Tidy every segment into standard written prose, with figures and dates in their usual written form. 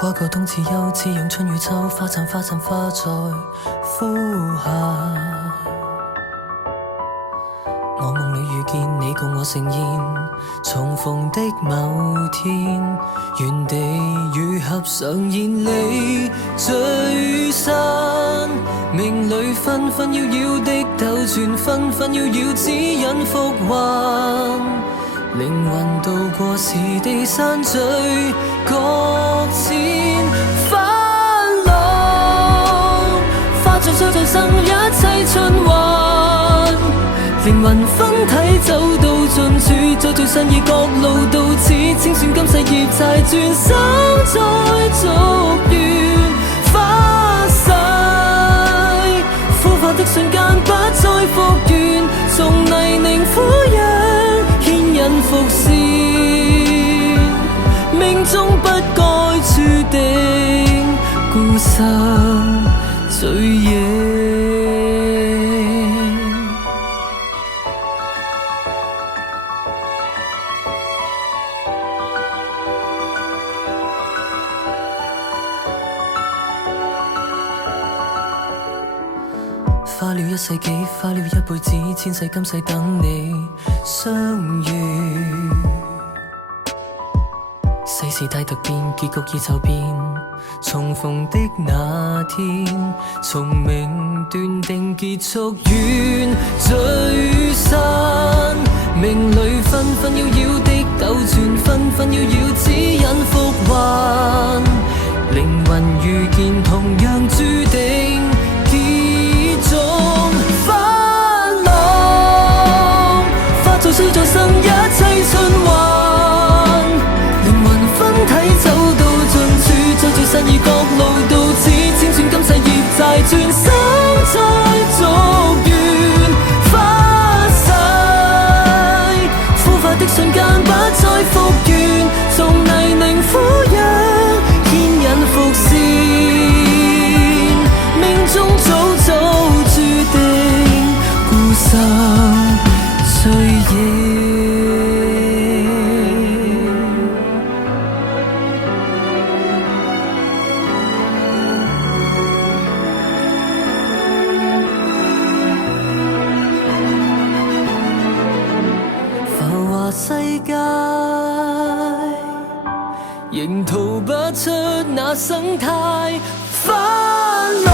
跨過冬至秋，似用春與秋，花綻花綻花在呼下。我夢裏遇見你，共我盛宴，重逢的某天，原地如合上演你聚散，命裏紛紛擾擾的鬥轉，紛紛擾擾指引復還，靈魂渡過時地山聚各遷翻浪，花在水在生一切循環，靈魂分體走到盡處，再聚散異各路到此，清算今世業債，轉生再續緣花逝，枯化的瞬間不再復原，從泥濘俯仰牽引伏線，命中不該注定孤身醉影。花了一世紀，花了一輩子，千世今世等你相遇。世事太突變，結局已驟變，重逢的那天，從明斷定結束願聚散，命裏紛紛擾擾的鬥轉，紛紛擾擾指引復還，靈魂遇見同樣注定結中翻浪，化作水再生一切循環，靈魂分體走到盡處，再聚散異各路到此，清算今世業債，轉生再續緣花逝，枯化的瞬間不再復原，從泥濘俯仰牽引伏線，命中早早注定孤身醉影。浮華世界仍逃不出那生態翻浪，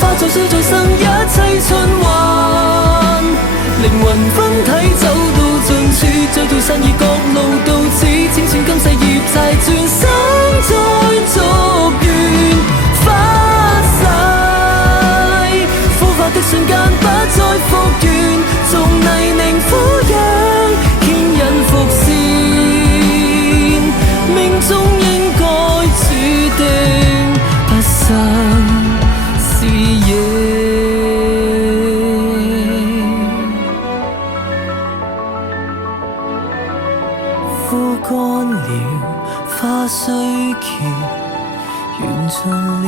化作水再生一切循環，靈魂分體走到盡處，再聚散異各路到此，清算今世業債，轉生再續緣花逝，枯化的瞬間不再復原，從泥濘俯仰牽引伏線，命中應該注定不生是影。枯乾了花雖缺，緣盡了